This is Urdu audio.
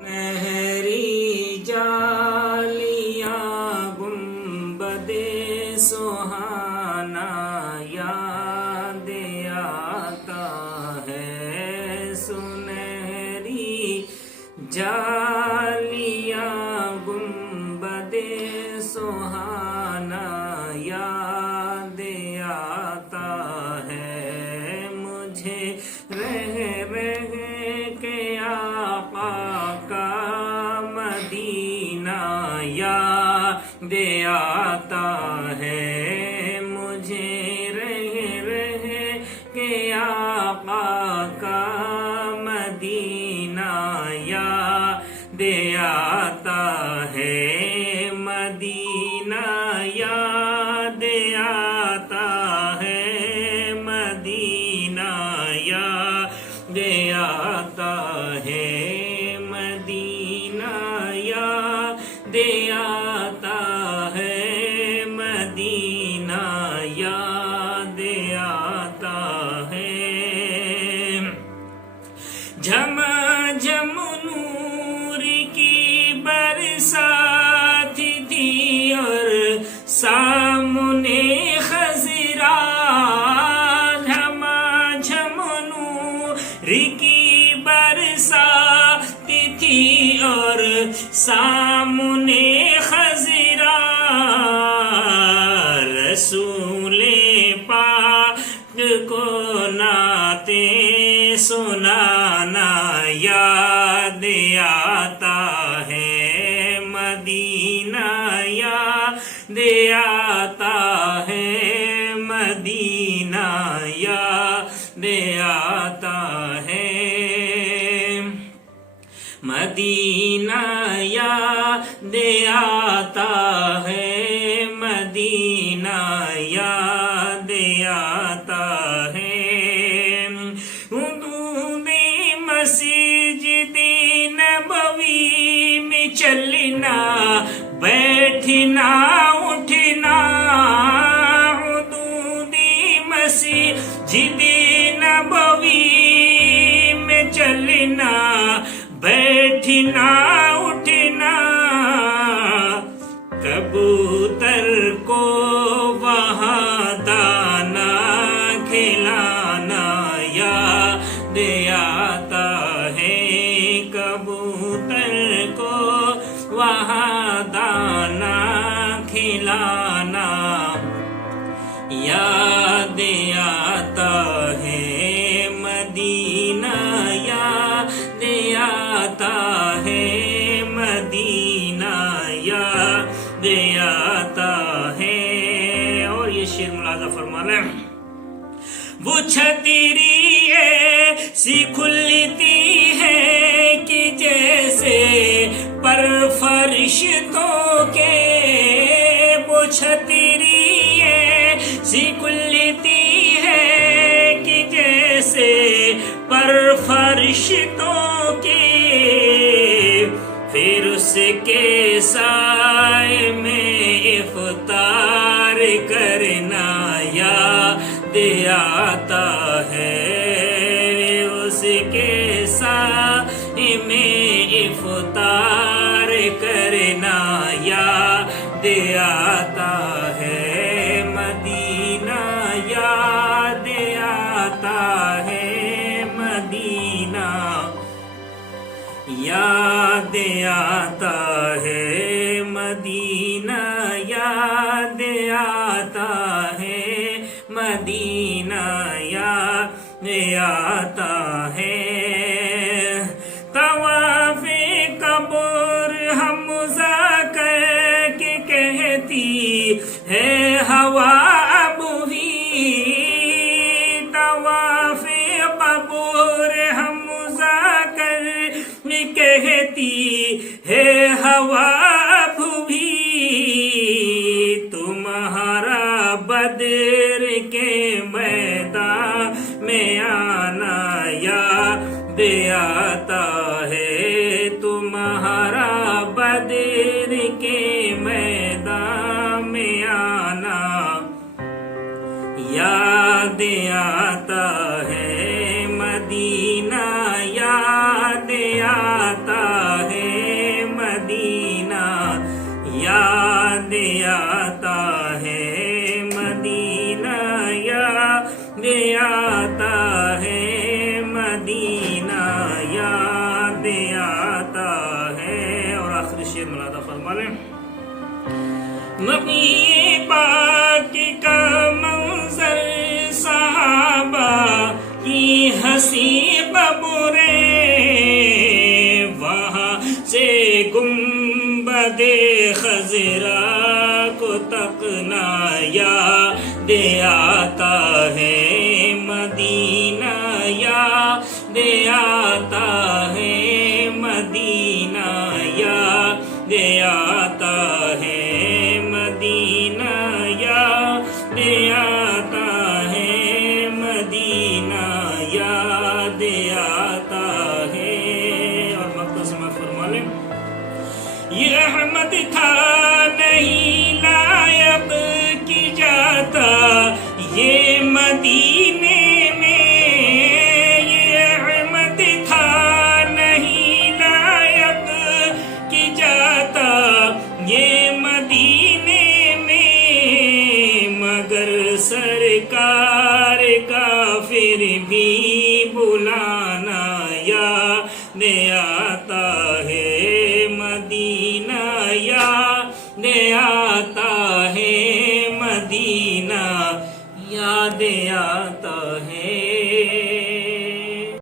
نہری جالیاں گنبد سہانا یاد آتا ہے، سنہری جالیاں گنبد سہانا یاد آتا ہے، مجھے رہ رہ کے آقا کا مدینہ یاد آتا ہے، مجھے رہ رہ کے آقا کا مدینہ یاد آتا ہے، مدینہ یاد آتا ہے، مدینہ یاد آتا ہے، مدینہ یاد آتا ہے، مدینہ یاد آتا ہے، جھم جھم نور کی برسات تھی اور سامنے خضرا، جھم جھم نور کی برسات تھی اور سامنے خضرا، رسول پاک کو نعتیں سنانا یاد آتا ہے، مدینہ یاد آتا ہے، مدینہ یاد آتا ہے، مدینہ یاد آتا ہے، مدینہ یاد آتا ہے، حدود مسجد نبوی میں چلنا بیٹھنا اٹھنا، حدود مسجد نبوی میں چلنا بیٹھنا اٹھنا، کبوتر کو وہاں دانا کھلانا یاد آتا ہے، کبوتر کو وہاں دانا کھلانا یاد آتا ہے، مدینہ یاد آتا ہے، مدینہ یاد آتا ہے، اور یہ شعر ملاحظہ فرما لیں، وہ چھتری ایسی کھلتی ہے کہ جیسے پر فرشتوں کے، وہ چھتری ایسی کھلتی ہے کہ جیسے پر فرشتوں کے، پھر اس کے سائے میں افطار کرنا یاد آتا ہے، اس کے سائے میں افطار کرنا یاد آتا ہے، مدینہ یاد آتا ہے، مدینہ یاد آتا ہے، مدینہ یاد آتا ہے، مدینہ یاد آتا ہے، طواف قبر حمزہ کر کے کہتی ہے ہوا اب بھی، طواف قبر حمزہ کر کہتی ہے ہوا اب بھی، تمہارا بدر کے میدان میں آنا یاد آتا ہے، تمہارا بدر کے میدان میں آنا یاد آتا ہے، مدینہ یاد آتا ہے، دے آتا ہے مدینہ یاد آتا ہے. اور آخری شعر ملاحظہ فرما لیں. نبی پاک کا منظر صحابہ کی ہنسی قبریں وہاں سے گنبد خضرا کو تکنا یاد آتا ہے مدینہ یاد آتا ہے مدینہ یاد آتا ہے مدینہ یاد آتا ہے مدینہ یاد آتا ہے. اور مختصر فرما لیں. یہ احمد تھا نہیں لائق کی جاتا یہ مدینے میں. یہ احمد تھا نہیں لائق کی جاتا یہ مدینے میں مگر سرکار کا پھر بھی